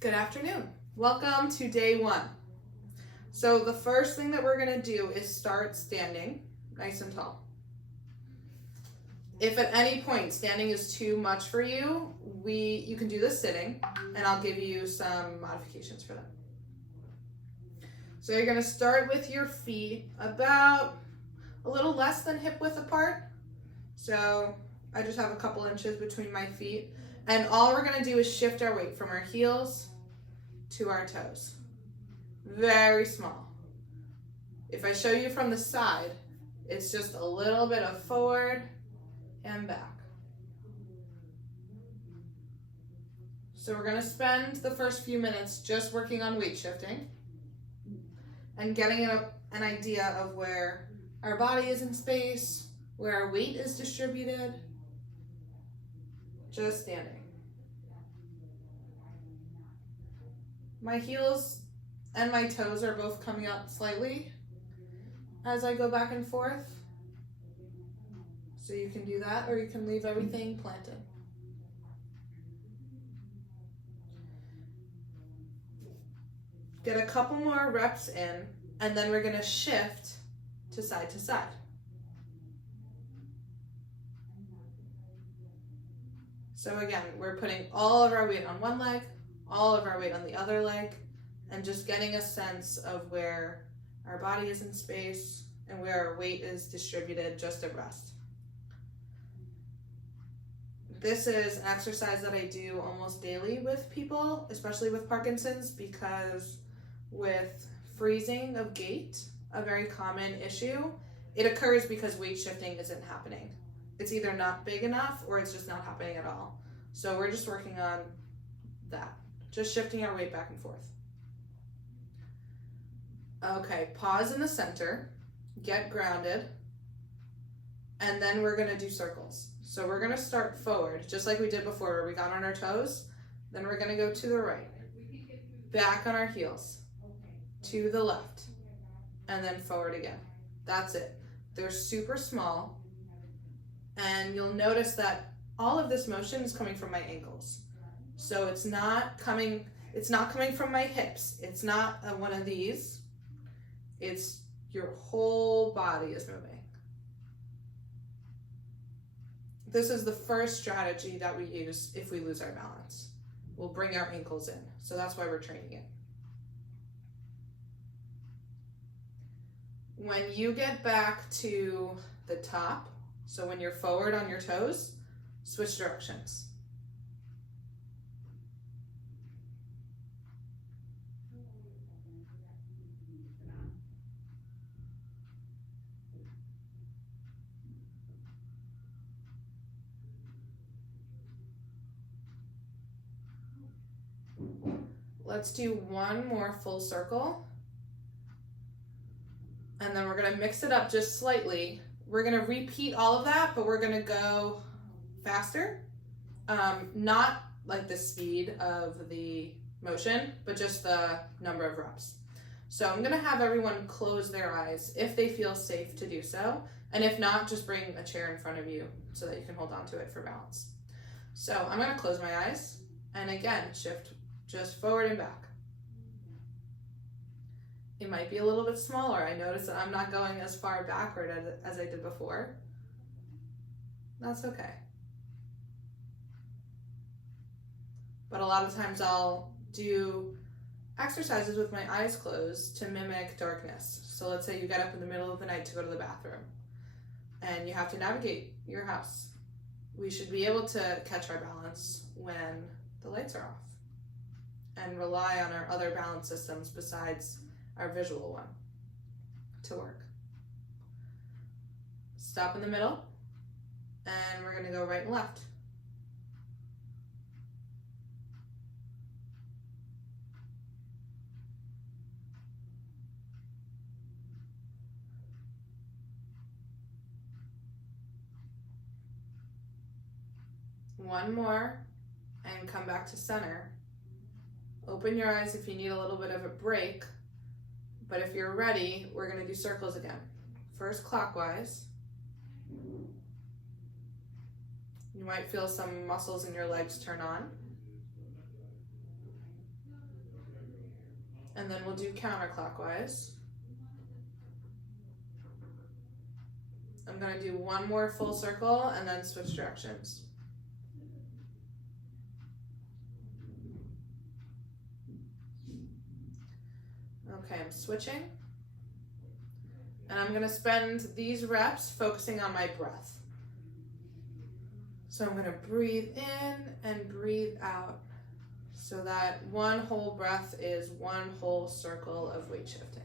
Good afternoon. Welcome to day one. So the first thing that we're going to do is start standing nice and tall. If at any point standing is too much for you, you can do this sitting, and I'll give you some modifications for that. So you're going to start with your feet about a little less than hip width apart. So I just have a couple inches between my feet. And all we're going to do is shift our weight from our heels to our toes. Very small. If I show you from the side, it's just a little bit of forward and back. So we're going to spend the first few minutes just working on weight shifting and getting an idea of where our body is in space, where our weight is distributed. Just standing. My heels and my toes are both coming up slightly as I go back and forth. So you can do that, or you can leave everything planted. Get a couple more reps in, and then we're going to shift to side to side. So again, we're putting all of our weight on one leg, all of our weight on the other leg, and just getting a sense of where our body is in space and where our weight is distributed just at rest. This is an exercise that I do almost daily with people, especially with Parkinson's, because with freezing of gait, a very common issue, it occurs because weight shifting isn't happening. It's either not big enough or it's just not happening at all. So we're just working on that, just shifting our weight back and forth. Okay, pause in the center, get grounded, and then we're going to do circles. So we're going to start forward, just like we did before where we got on our toes. Then we're going to go to the right, back on our heels, to the left, and then forward again. That's it. They're super small, and you'll notice that all of this motion is coming from my ankles. So it's not coming from my hips. It's not one of these. It's your whole body is moving. This is the first strategy that we use if we lose our balance. We'll bring our ankles in. So that's why we're training it. When you get back to the top, so when you're forward on your toes, switch directions. Let's do one more full circle. And then we're going to mix it up just slightly. We're going to repeat all of that, but we're going to go faster. Not like the speed of the motion, but just the number of reps. So I'm going to have everyone close their eyes if they feel safe to do so. And if not, just bring a chair in front of you so that you can hold on to it for balance. So I'm going to close my eyes and again, shift just forward and back. It might be a little bit smaller. I notice that I'm not going as far backward as I did before. That's okay. But a lot of times I'll do exercises with my eyes closed to mimic darkness. So let's say you get up in the middle of the night to go to the bathroom and you have to navigate your house. We should be able to catch our balance when the lights are off and rely on our other balance systems besides our visual one to work. Stop in the middle, and we're going to go right and left. One more, and come back to center. Open your eyes if you need a little bit of a break. But if you're ready, we're going to do circles again. First clockwise. You might feel some muscles in your legs turn on. And then we'll do counterclockwise. I'm gonna do one more full circle and then switch directions. Okay, I'm switching. And I'm gonna spend these reps focusing on my breath. So I'm gonna breathe in and breathe out so that one whole breath is one whole circle of weight shifting.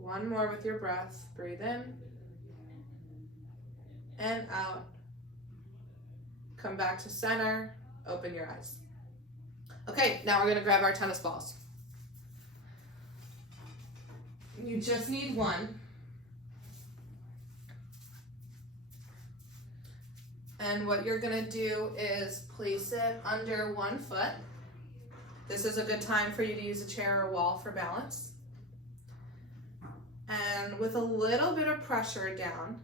One more with your breath. Breathe in and out. Come back to center. Open your eyes. Okay, now we're gonna grab our tennis balls. You just need one. And what you're gonna do is place it under one foot. This is a good time for you to use a chair or a wall for balance. And with a little bit of pressure down,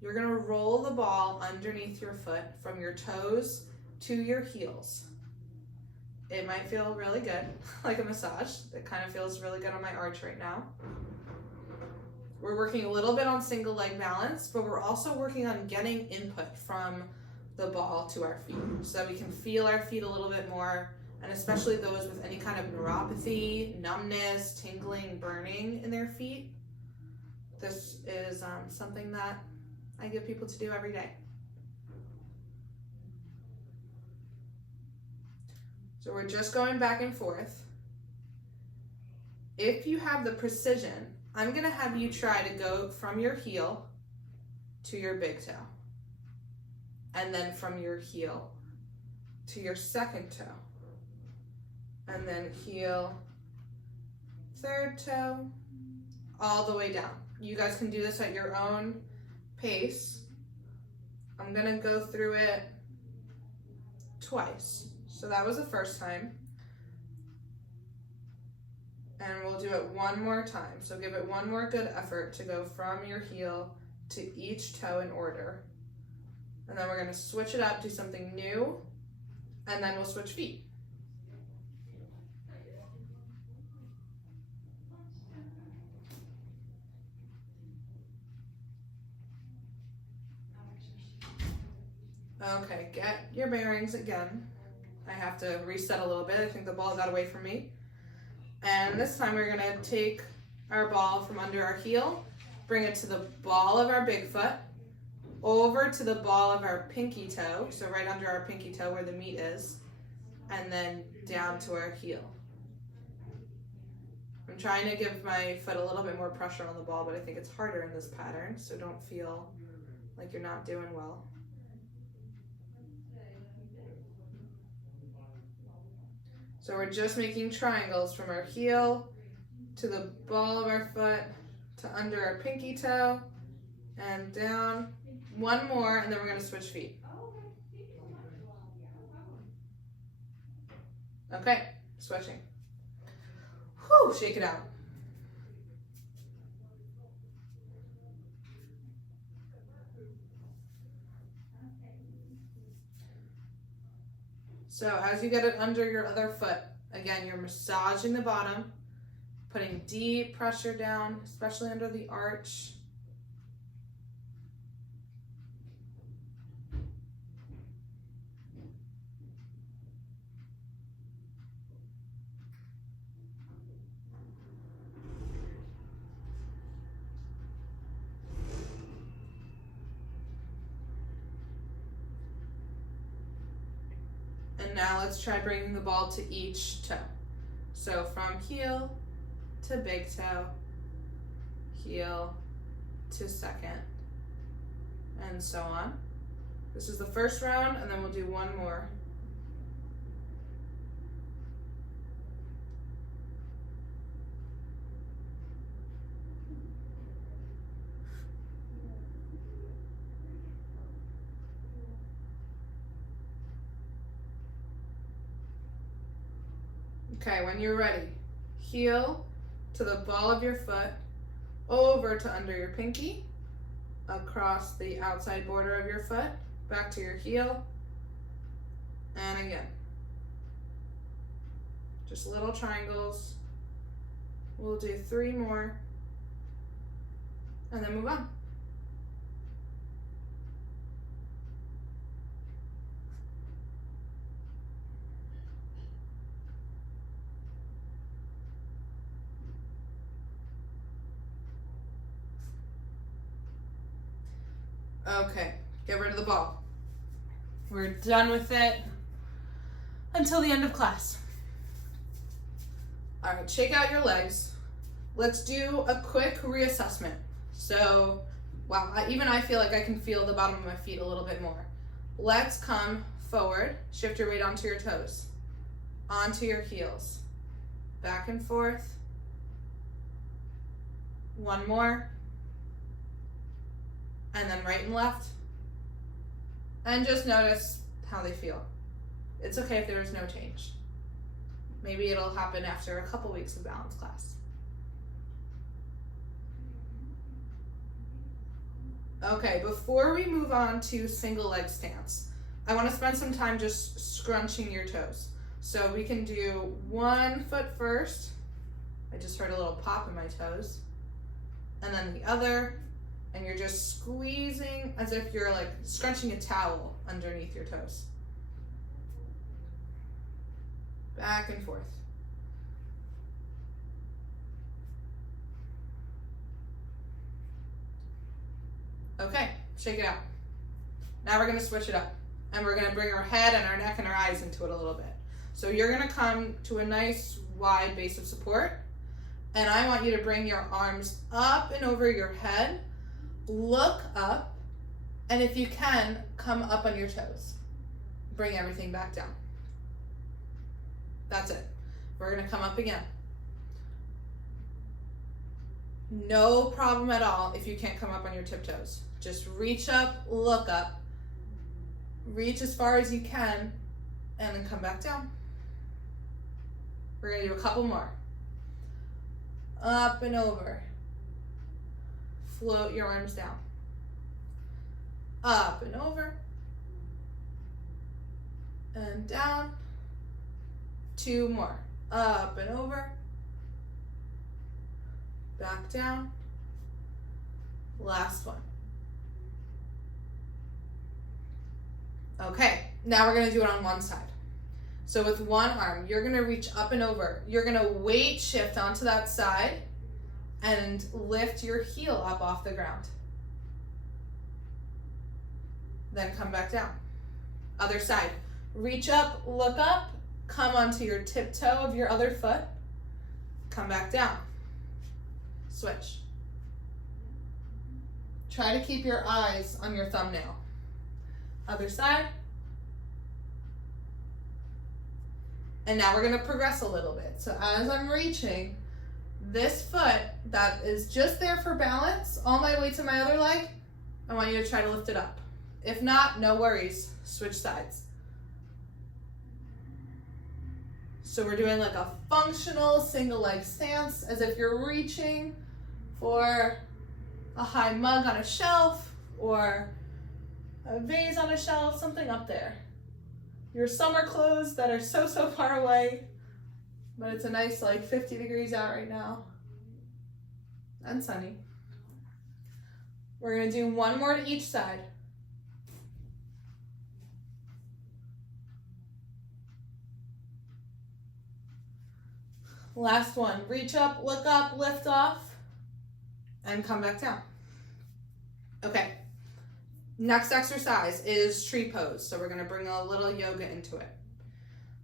you're gonna roll the ball underneath your foot from your toes to your heels. It might feel really good, like a massage. It kind of feels really good on my arch right now. We're working a little bit on single leg balance, but we're also working on getting input from the ball to our feet so that we can feel our feet a little bit more, and especially those with any kind of neuropathy, numbness, tingling, burning in their feet. This is something that I give people to do every day. So we're just going back and forth. If you have the precision, I'm gonna have you try to go from your heel to your big toe. And then from your heel to your second toe. And then heel, third toe, all the way down. You guys can do this at your own pace. I'm gonna go through it twice. So that was the first time. And we'll do it one more time. So give it one more good effort to go from your heel to each toe in order. And then we're gonna switch it up, do something new, and then we'll switch feet. Okay, get your bearings again. I have to reset a little bit. I think the ball got away from me. And this time we're gonna take our ball from under our heel, bring it to the ball of our big foot, over to the ball of our pinky toe, so right under our pinky toe where the meat is, and then down to our heel. I'm trying to give my foot a little bit more pressure on the ball, but I think it's harder in this pattern, so don't feel like you're not doing well. So we're just making triangles from our heel to the ball of our foot to under our pinky toe and down. One more, and then we're going to switch feet. Okay, switching. Whew, shake it out. So as you get it under your other foot, again, you're massaging the bottom, putting deep pressure down, especially under the arch. And now let's try bringing the ball to each toe. So from heel to big toe, heel to second, and so on. This is the first round, and then we'll do one more. Okay, when you're ready, heel to the ball of your foot, over to under your pinky, across the outside border of your foot, back to your heel, and again. Just little triangles. We'll do 3 more, and then move on. Okay, get rid of the ball. We're done with it until the end of class. All right, shake out your legs. Let's do a quick reassessment. So, wow, even I feel like I can feel the bottom of my feet a little bit more. Let's come forward, shift your weight onto your toes, onto your heels, back and forth. 1 more. And then right and left. And just notice how they feel. It's okay if there is no change. Maybe it'll happen after a couple weeks of balance class. Okay, before we move on to single leg stance, I want to spend some time just scrunching your toes. So we can do 1 foot first. I just heard a little pop in my toes. And then the other. And you're just squeezing as if you're like scrunching a towel underneath your toes. Back and forth. Okay, shake it out. Now we're gonna switch it up. And we're gonna bring our head and our neck and our eyes into it a little bit. So you're gonna come to a nice wide base of support. And I want you to bring your arms up and over your head. Look up, and if you can, come up on your toes. Bring everything back down. That's it. We're gonna come up again. No problem at all if you can't come up on your tiptoes. Just reach up, look up, reach as far as you can, and then come back down. We're gonna do a couple more. Up and over. Float your arms down. Up and over. And down. 2 more. Up and over. Back down. Last one. Okay, now we're gonna do it on one side. So with one arm, you're gonna reach up and over. You're gonna weight shift onto that side and lift your heel up off the ground. Then come back down. Other side. Reach up, look up, come onto your tiptoe of your other foot, come back down. Switch. Try to keep your eyes on your thumbnail. Other side. And now we're gonna progress a little bit. So as I'm reaching, this foot that is just there for balance, all my weight to my other leg, I want you to try to lift it up. If not, no worries, switch sides. So we're doing like a functional single leg stance, as if you're reaching for a high mug on a shelf or a vase on a shelf, something up there. Your summer clothes that are so far away, but it's a nice like 50 degrees out right now and sunny. We're gonna do 1 more to each side. Last one, reach up, look up, lift off, and come back down. Okay, next exercise is tree pose. So we're gonna bring a little yoga into it.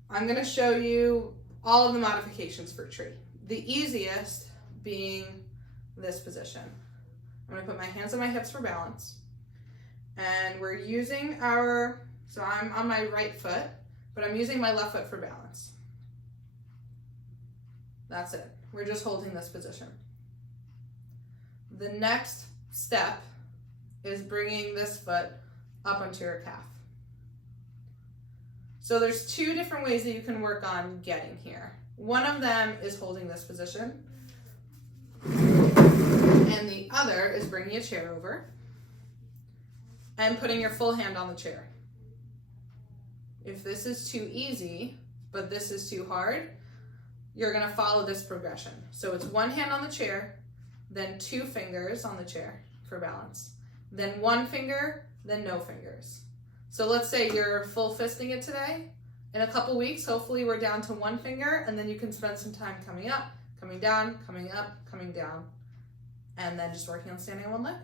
I'm gonna show you all of the modifications for tree. The easiest being this position. I'm gonna put my hands on my hips for balance. And we're using so I'm on my right foot, but I'm using my left foot for balance. That's it. We're just holding this position. The next step is bringing this foot up onto your calf. So there's 2 different ways that you can work on getting here. One of them is holding this position. And the other is bringing a chair over and putting your full hand on the chair. If this is too easy, but this is too hard, you're gonna follow this progression. So it's one hand on the chair, then 2 fingers on the chair for balance, then 1 finger, then no fingers. So let's say you're full fisting it today. In a couple weeks, hopefully we're down to 1 finger, and then you can spend some time coming up, coming down, coming up, coming down, and then just working on standing on one leg.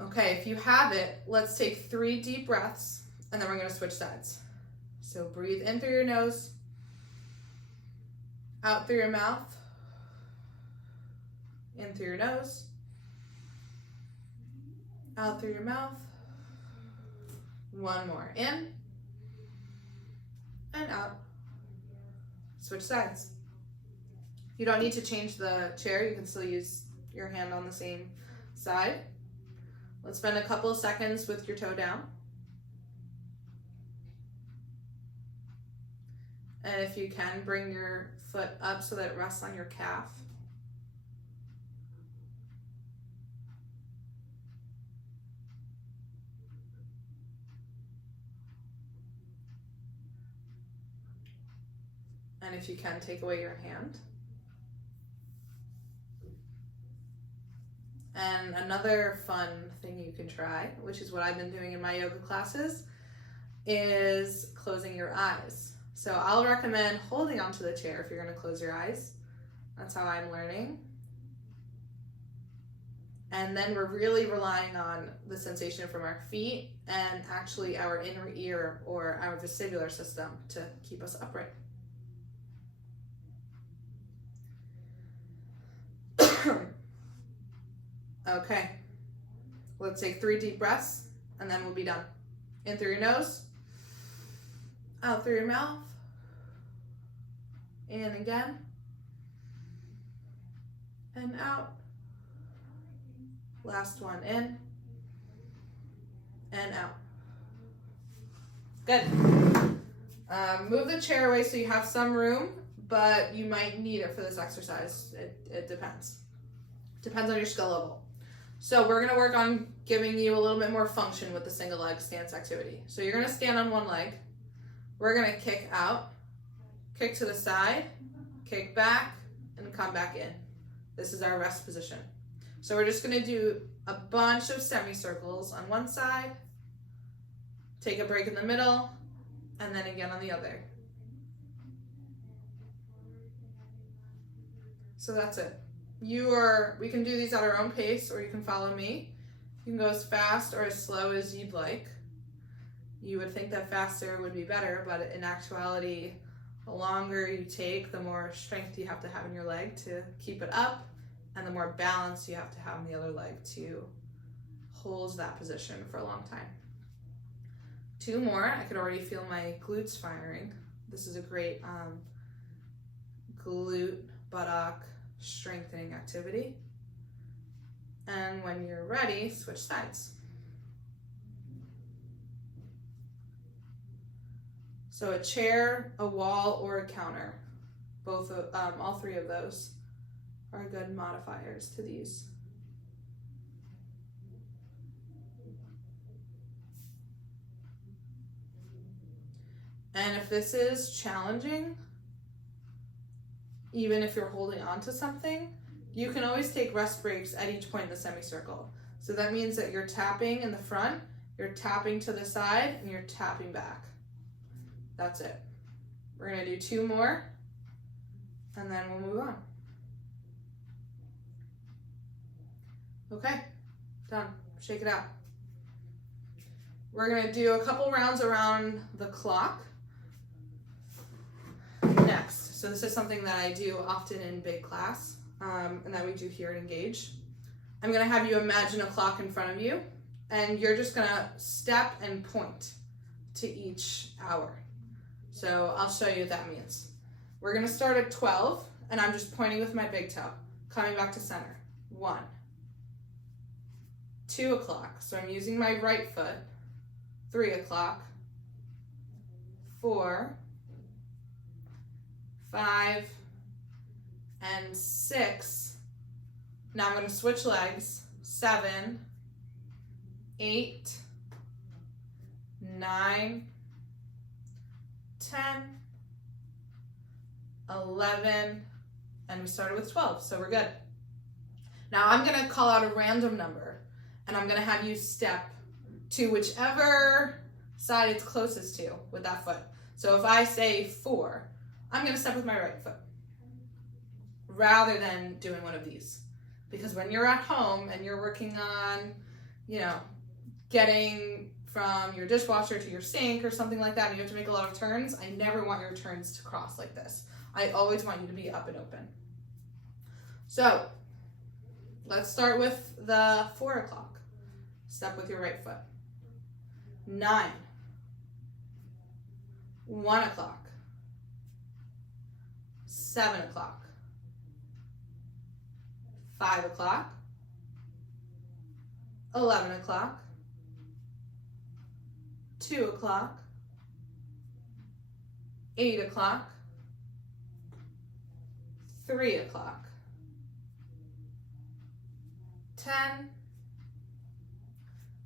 Okay, if you have it, let's take 3 deep breaths, and then we're gonna switch sides. So breathe in through your nose, out through your mouth, in through your nose, out through your mouth. 1 more, in and out. Switch sides. You don't need to change the chair, you can still use your hand on the same side. Let's spend a couple of seconds with your toe down. And if you can, bring your foot up so that it rests on your calf. And if you can, take away your hand. And another fun thing you can try, which is what I've been doing in my yoga classes, is closing your eyes. So I'll recommend holding onto the chair if you're going to close your eyes. That's how I'm learning. And then we're really relying on the sensation from our feet and actually our inner ear or our vestibular system to keep us upright. Okay, let's take 3 deep breaths and then we'll be done. In through your nose, out through your mouth, in again, and out. Last one, in and out. Good. Move the chair away so you have some room, but you might need it for this exercise. It depends. Depends on your skill level. So we're gonna work on giving you a little bit more function with the single leg stance activity. So you're gonna stand on one leg. We're gonna kick out, kick to the side, kick back, and come back in. This is our rest position. So we're just gonna do a bunch of semicircles on one side, take a break in the middle, and then again on the other. So that's it. We can do these at our own pace, or you can follow me. You can go as fast or as slow as you'd like. You would think that faster would be better, but in actuality, the longer you take, the more strength you have to have in your leg to keep it up, and the more balance you have to have in the other leg to hold that position for a long time. 2 more. I could already feel my glutes firing. This is a great glute, buttock strengthening activity. And when you're ready, switch sides. So a chair, a wall, or a counter. All 3 of those are good modifiers to these. And if this is challenging, even if you're holding on to something, you can always take rest breaks at each point in the semicircle. So that means that you're tapping in the front, you're tapping to the side, and you're tapping back. That's it. We're gonna do 2 more, and then we'll move on. Okay, done. Shake it out. We're gonna do a couple rounds around the clock next. So this is something that I do often in big class, and that we do here at Engage. I'm gonna have you imagine a clock in front of you, and you're just gonna step and point to each hour. So I'll show you what that means. We're gonna start at 12, and I'm just pointing with my big toe, coming back to center. 1, 2 o'clock, so I'm using my right foot. 3 o'clock, 4, 5, and 6. Now I'm going to switch legs. 7, 8, 9, 10, 11, and we started with 12, so we're good. Now I'm going to call out a random number, and I'm going to have you step to whichever side it's closest to with that foot. So if I say 4, I'm going to step with my right foot rather than doing one of these. Because when you're at home and you're working on, getting from your dishwasher to your sink or something like that, and you have to make a lot of turns, I never want your turns to cross like this. I always want you to be up and open. So let's start with the 4 o'clock. Step with your right foot. 9, 1 o'clock, 7 o'clock, 5 o'clock, 11 o'clock, 2 o'clock, 8 o'clock, 3 o'clock, 10,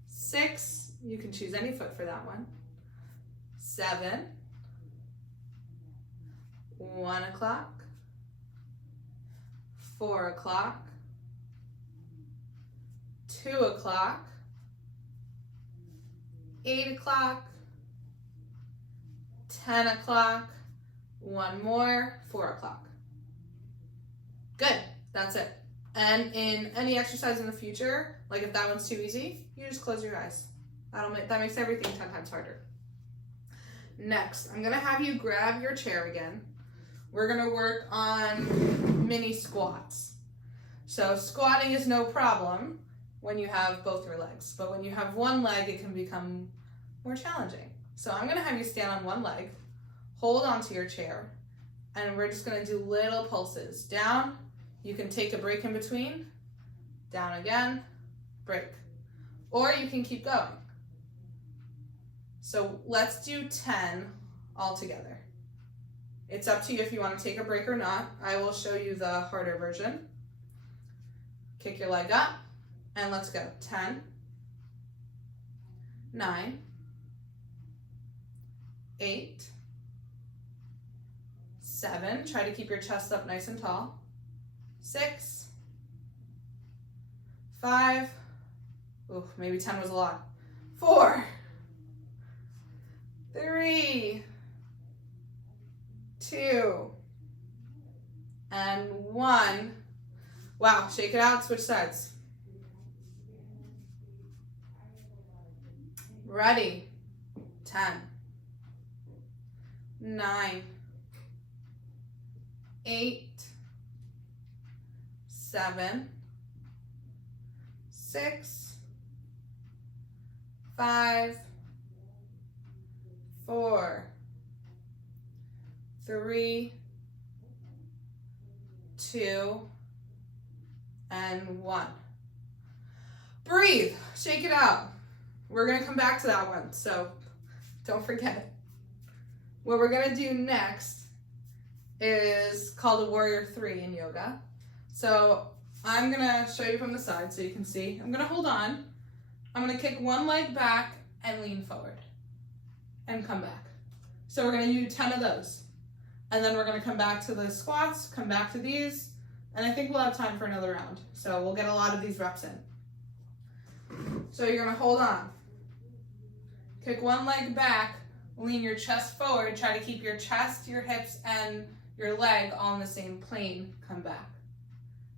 6, you can choose any foot for that one, 7, 1 o'clock, 4 o'clock, 2 o'clock, 8 o'clock, 10 o'clock, one more, 4 o'clock. Good, that's it. And in any exercise in the future, like if that one's too easy, you just close your eyes. That makes everything 10 times harder. Next, I'm gonna have you grab your chair again. We're gonna work on mini squats. So squatting is no problem when you have both your legs, but when you have one leg, it can become more challenging. So I'm gonna have you stand on one leg, hold onto your chair, and we're just gonna do little pulses. Down, you can take a break in between, down again, break. Or you can keep going. So let's do 10 all together. It's up to you if you want to take a break or not. I will show you the harder version. Kick your leg up, and let's go. 10, 9, 8, 7. Try to keep your chest up nice and tall. 6, 5. Ooh, maybe 10 was a lot. 4, 3, 2, and 1. Wow, shake it out, switch sides. Ready. 10, 9, 8, 7, 6, 5, 4, 3, 2, and 1. Breathe, shake it out. We're gonna come back to that one, so don't forget it. What we're gonna do next is called a warrior 3 in yoga. So I'm gonna show you from the side so you can see. I'm gonna hold on. I'm gonna kick one leg back and lean forward and come back. So we're gonna do 10 of those. And then we're gonna come back to the squats, come back to these, and I think we'll have time for another round. So we'll get a lot of these reps in. So you're gonna hold on. Kick one leg back, lean your chest forward, try to keep your chest, your hips, and your leg all in the same plane. Come back.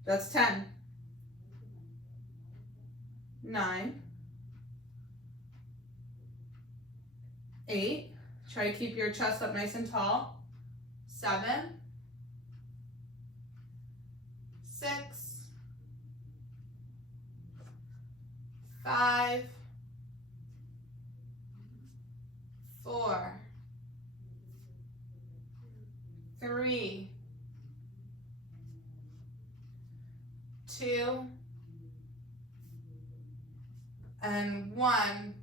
That's 10. 9. 8. Try to keep your chest up nice and tall. 7. 6. 5. 4. 3. 2. And 1.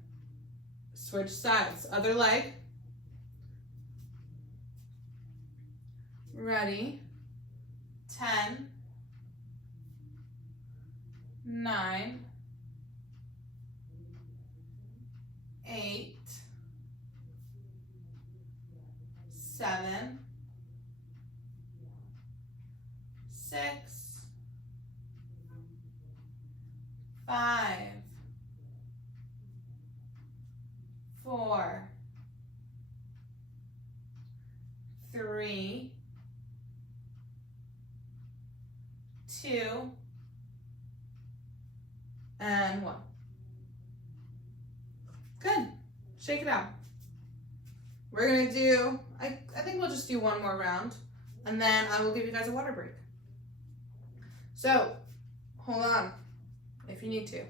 Switch sides. Other leg. Ready? 10, 9, 8, 7, 6, 5, 4, 3, 2, and 1. Good. Shake it out. We're going to do, I think we'll just do one more round, and then I will give you guys a water break. So, hold on, if you need to.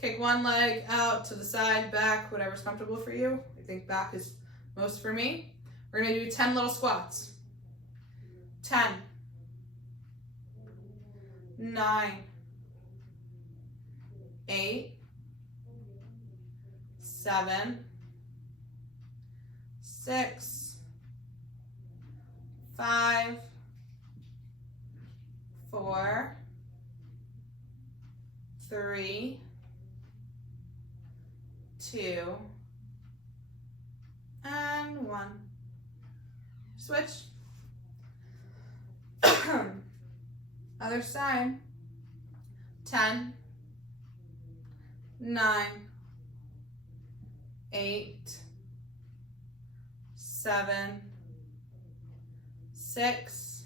Kick one leg out to the side, back, whatever's comfortable for you. I think back is most for me. We're going to do 10 little squats. 10, 9, 8, 7, 6, 5, 4, 3, 2, and 1. Switch. Other side. 10, 9, 8, 7, 6,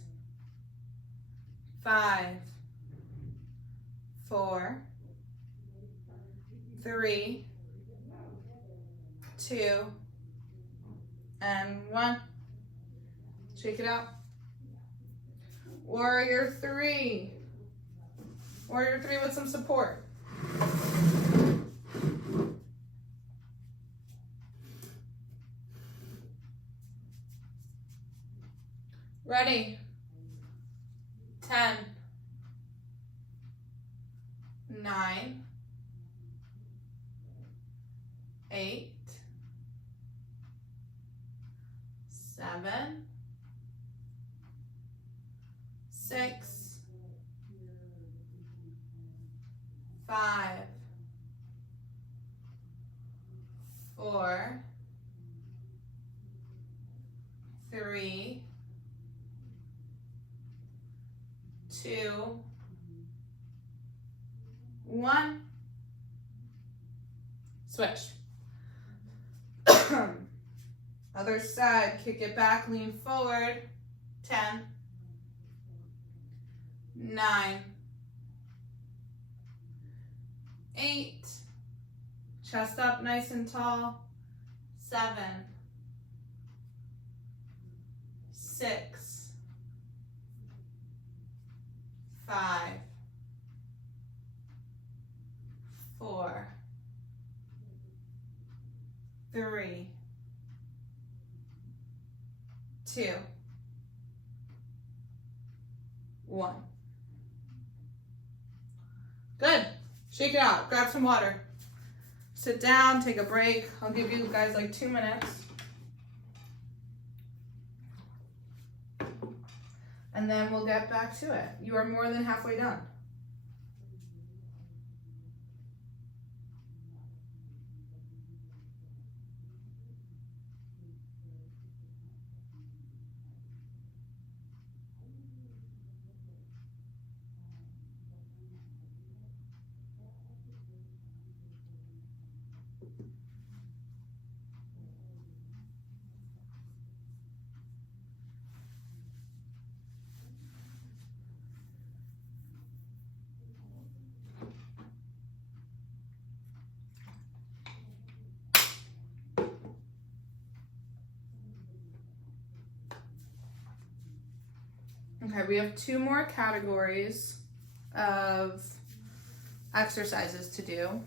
5, 4, 3, 2, and 1. Shake it out. Warrior 3. Warrior 3 with some support. Ready? 10, 9, 8, 7, 6, 5, 4, 3, 2, 1. Switch. Other side, kick it back, lean forward. 10, 9, 8, chest up nice and tall. 7, 6, 5, 4, 3, 2, 1. Good. Shake it out. Grab some water. Sit down, take a break. I'll give you guys like 2 minutes. And then we'll get back to it. You are more than halfway done. Okay, we have 2 more categories of exercises to do.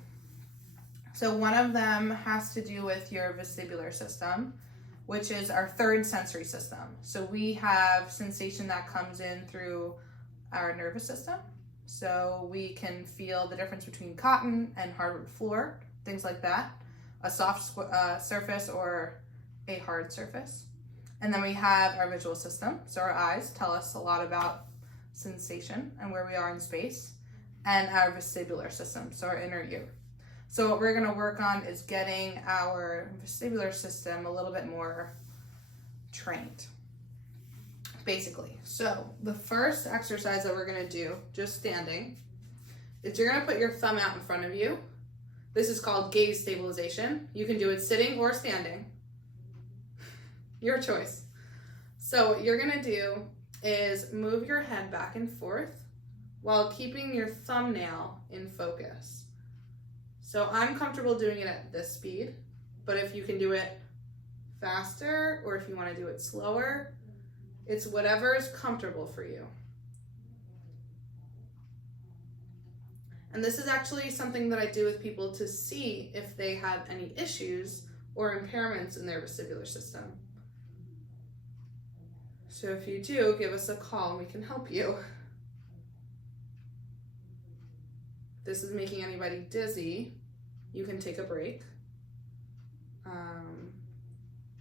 So one of them has to do with your vestibular system, which is our third sensory system. So we have sensation that comes in through our nervous system. So we can feel the difference between cotton and hardwood floor, things like that, a soft surface or a hard surface. And then we have our visual system. So our eyes tell us a lot about sensation and where we are in space. And our vestibular system, so our inner ear. So what we're gonna work on is getting our vestibular system a little bit more trained, basically. So the first exercise that we're gonna do, just standing, is you're gonna put your thumb out in front of you. This is called gaze stabilization. You can do it sitting or standing. Your choice. So what you're gonna do is move your head back and forth while keeping your thumbnail in focus. So I'm comfortable doing it at this speed, but if you can do it faster or if you want to do it slower, it's whatever is comfortable for you. And this is actually something that I do with people to see if they have any issues or impairments in their vestibular system. So if you do, give us a call and we can help you. If this is making anybody dizzy, you can take a break.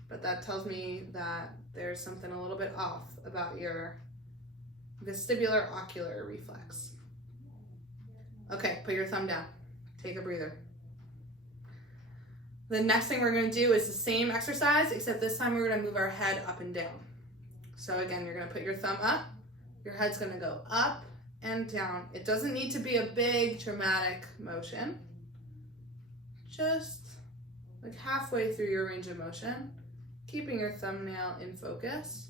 But that tells me that there's something a little bit off about your vestibular ocular reflex. Okay, put your thumb down. Take a breather. The next thing we're going to do is the same exercise, except this time we're going to move our head up and down. So again, you're going to put your thumb up. Your head's going to go up and down. It doesn't need to be a big dramatic motion. Just like halfway through your range of motion, keeping your thumbnail in focus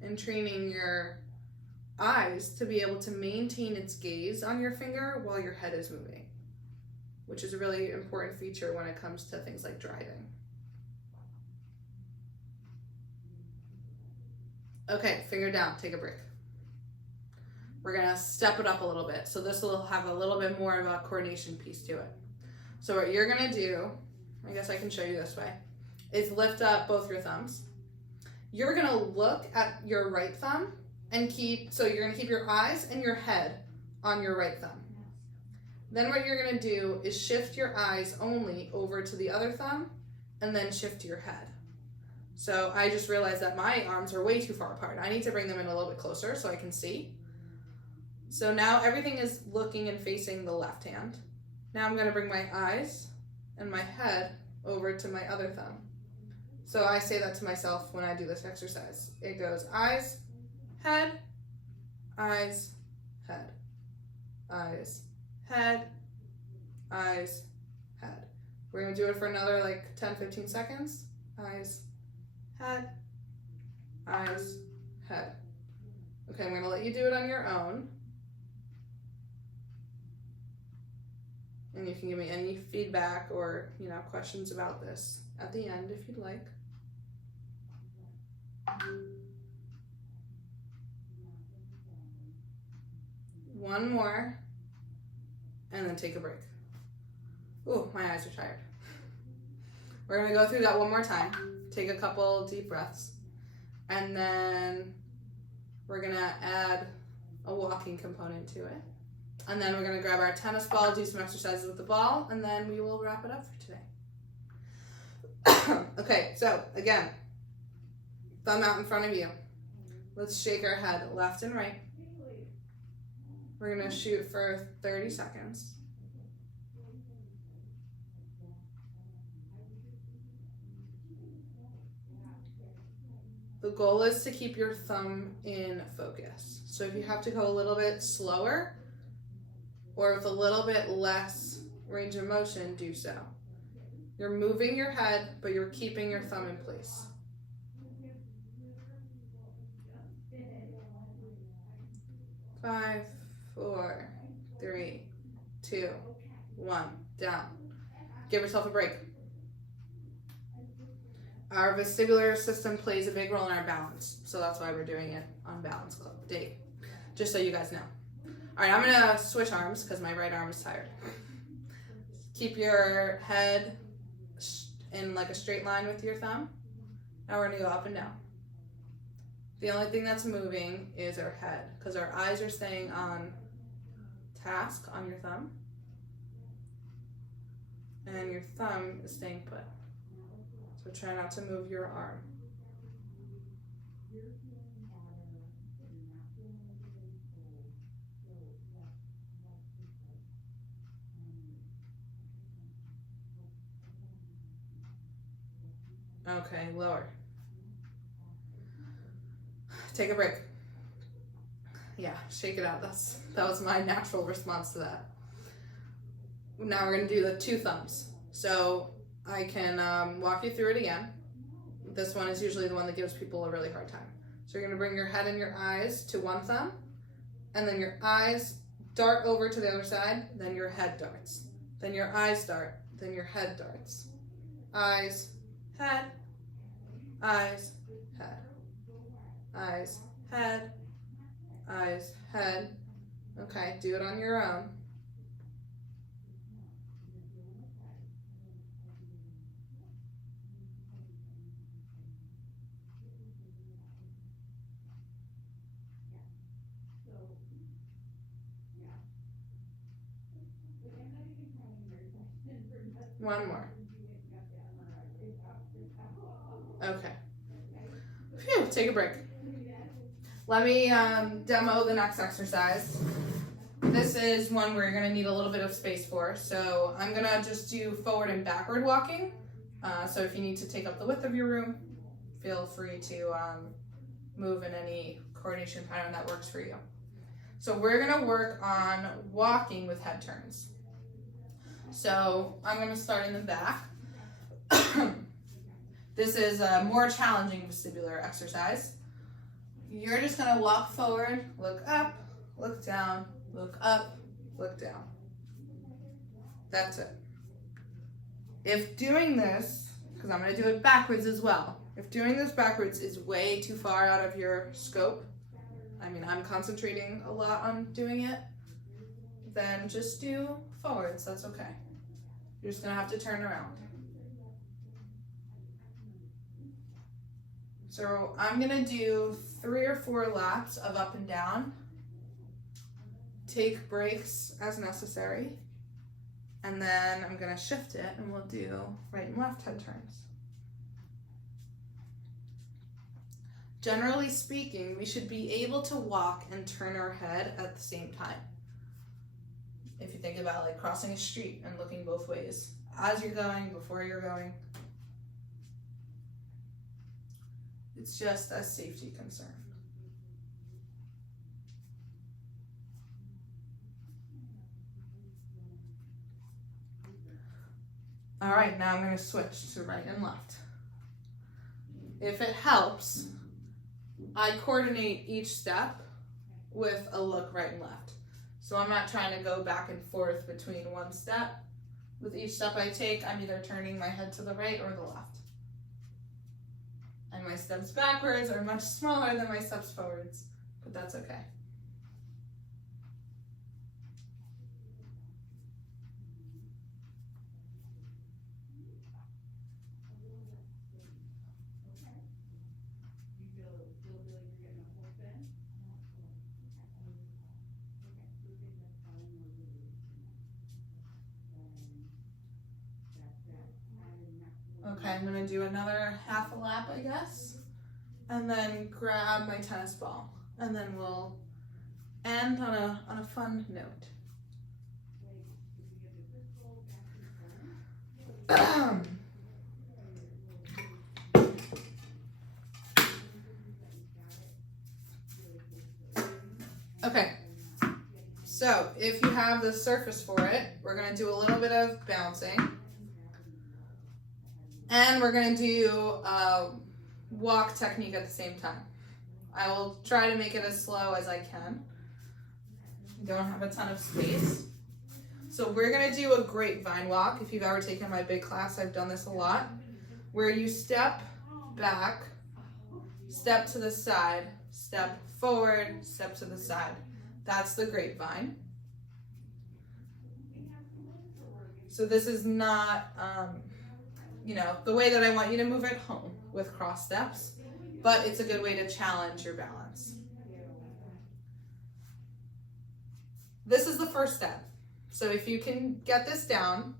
and training your eyes to be able to maintain its gaze on your finger while your head is moving, which is a really important feature when it comes to things like driving. Okay, finger down, take a break. We're gonna step it up a little bit. So this will have a little bit more of a coordination piece to it. So what you're gonna do, I guess I can show you this way, is lift up both your thumbs. You're gonna look at your right thumb and you're gonna keep your eyes and your head on your right thumb. Then what you're gonna do is shift your eyes only over to the other thumb and then shift your head. So I just realized that my arms are way too far apart. I need to bring them in a little bit closer so I can see. So now everything is looking and facing the left hand. Now I'm gonna bring my eyes and my head over to my other thumb. So I say that to myself when I do this exercise. It goes eyes, head, eyes, head, eyes, head, eyes, head. We're gonna do it for another like 10-15 seconds. Eyes, head, eyes, head. Okay, I'm gonna let you do it on your own. And you can give me any feedback or, questions about this at the end if you'd like. One more, and then take a break. Ooh, my eyes are tired. We're gonna go through that one more time. Take a couple deep breaths, and then we're gonna add a walking component to it. And then we're gonna grab our tennis ball, do some exercises with the ball, and then we will wrap it up for today. Okay, so again, thumb out in front of you. Let's shake our head left and right. We're gonna shoot for 30 seconds. The goal is to keep your thumb in focus. So if you have to go a little bit slower or with a little bit less range of motion, do so. You're moving your head, but you're keeping your thumb in place. 5, 4, 3, 2, 1, down. Give yourself a break. Our vestibular system plays a big role in our balance, so that's why we're doing it on Balance Club Day, just so you guys know. All right, I'm gonna switch arms because my right arm is tired. Keep your head in like a straight line with your thumb. Now we're gonna go up and down. The only thing that's moving is our head because our eyes are staying on task on your thumb and your thumb is staying put. So try not to move your arm. Okay, lower. Take a break. Yeah, shake it out. That was my natural response to that. Now we're gonna do the 2 thumbs. So I can walk you through it again. This one is usually the one that gives people a really hard time. So you're gonna bring your head and your eyes to one thumb, and then your eyes dart over to the other side, then your head darts. Then your eyes dart, then your head darts. Eyes, head, eyes, head. Eyes, head, eyes, head. Okay, do it on your own. One more. Okay. Phew, take a break. Let me demo the next exercise. This is one where you're going to need a little bit of space for. So I'm going to just do forward and backward walking. So if you need to take up the width of your room, feel free to move in any coordination pattern that works for you. So we're going to work on walking with head turns. So I'm going to start in the back. This is a more challenging vestibular exercise. You're just going to walk forward, look up, look down, look up, look down. That's it. If doing this, because I'm going to do it backwards as well, if doing this backwards is way too far out of your scope, I mean, I'm concentrating a lot on doing it, then just do forwards, that's okay. You're just going to have to turn around. So I'm going to do 3 or 4 laps of up and down. Take breaks as necessary. And then I'm going to shift it and we'll do right and left head turns. Generally speaking, we should be able to walk and turn our head at the same time. If you think about like crossing a street and looking both ways, as you're going, before you're going. It's just a safety concern. All right, now I'm going to switch to right and left. If it helps, I coordinate each step with a look right and left. So I'm not trying to go back and forth between one step. With each step I take, I'm either turning my head to the right or the left. And my steps backwards are much smaller than my steps forwards, but that's okay. Okay, I'm gonna do another half a lap, I guess, and then grab my tennis ball, and then we'll end on a fun note. Okay, so if you have the surface for it, we're gonna do a little bit of bouncing. And we're going to do walk technique at the same time. I will try to make it as slow as I can. I don't have a ton of space. So we're going to do a grapevine walk. If you've ever taken my big class, I've done this a lot. Where you step back, step to the side, step forward, step to the side. That's the grapevine. So this is not... the way that I want you to move at home with cross steps, but it's a good way to challenge your balance. This is the first step. So if you can get this down,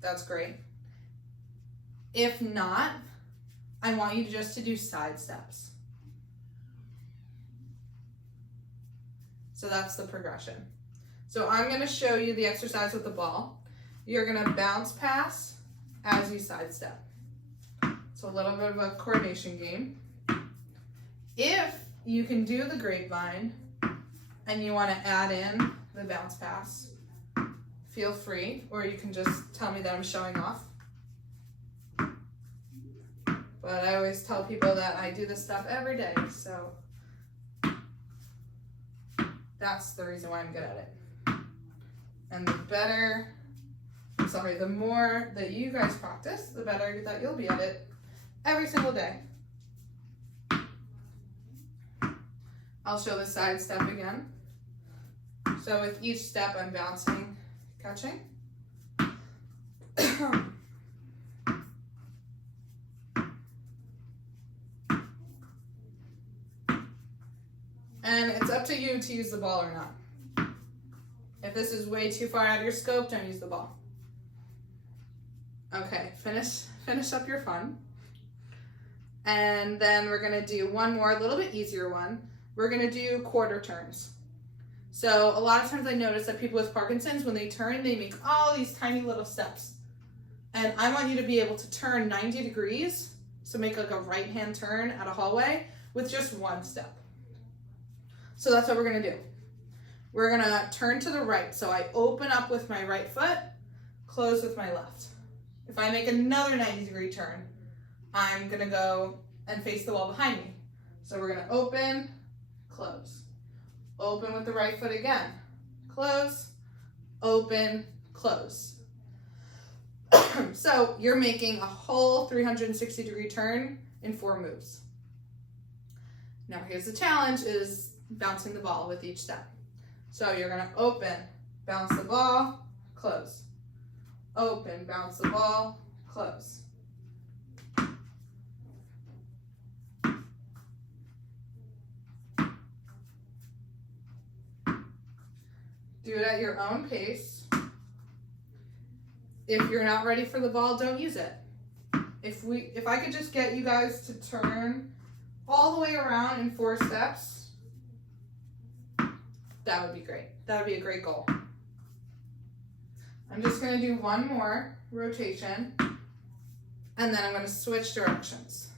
that's great. If not, I want you just to do side steps. So that's the progression. So I'm going to show you the exercise with the ball. You're going to bounce pass as you sidestep. So a little bit of a coordination game. If you can do the grapevine and you want to add in the bounce pass, feel free, or you can just tell me that I'm showing off. But I always tell people that I do this stuff every day, so that's the reason why I'm good at it. And the more that you guys practice, the better that you'll be at it every single day. I'll show the side step again. So with each step, I'm bouncing, catching. And it's up to you to use the ball or not. If this is way too far out of your scope, don't use the ball. Okay, finish up your fun. And then we're gonna do one more, a little bit easier one. We're gonna do quarter turns. So a lot of times I notice that people with Parkinson's, when they turn, they make all these tiny little steps. And I want you to be able to turn 90 degrees, so make like a right-hand turn at a hallway with just one step. So that's what we're gonna do. We're gonna turn to the right. So I open up with my right foot, close with my left. If I make another 90-degree turn, I'm gonna go and face the wall behind me. So we're gonna open, close. Open with the right foot again. Close, open, close. So you're making a whole 360-degree turn in 4 moves. Now here's the challenge, is bouncing the ball with each step. So you're gonna open, bounce the ball, close. Open, bounce the ball, close. Do it at your own pace. If you're not ready for the ball, don't use it. If I could just get you guys to turn all the way around in 4 steps, that would be great. That would be a great goal. I'm just going to do one more rotation, and then I'm going to switch directions.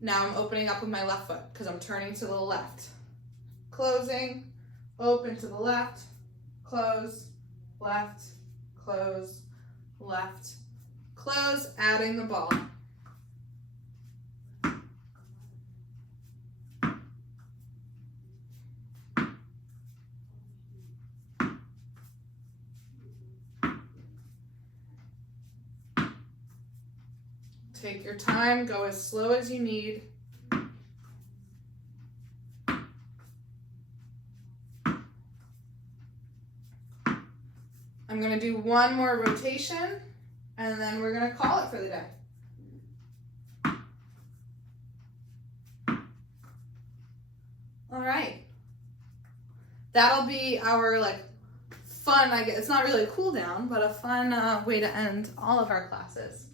Now I'm opening up with my left foot because I'm turning to the left. Closing, open to the left, close, left, close, left, close, adding the ball. Take your time, go as slow as you need. I'm going to do one more rotation, and then we're going to call it for the day. All right. That'll be our fun, I guess. It's not really a cool down, but a fun way to end all of our classes.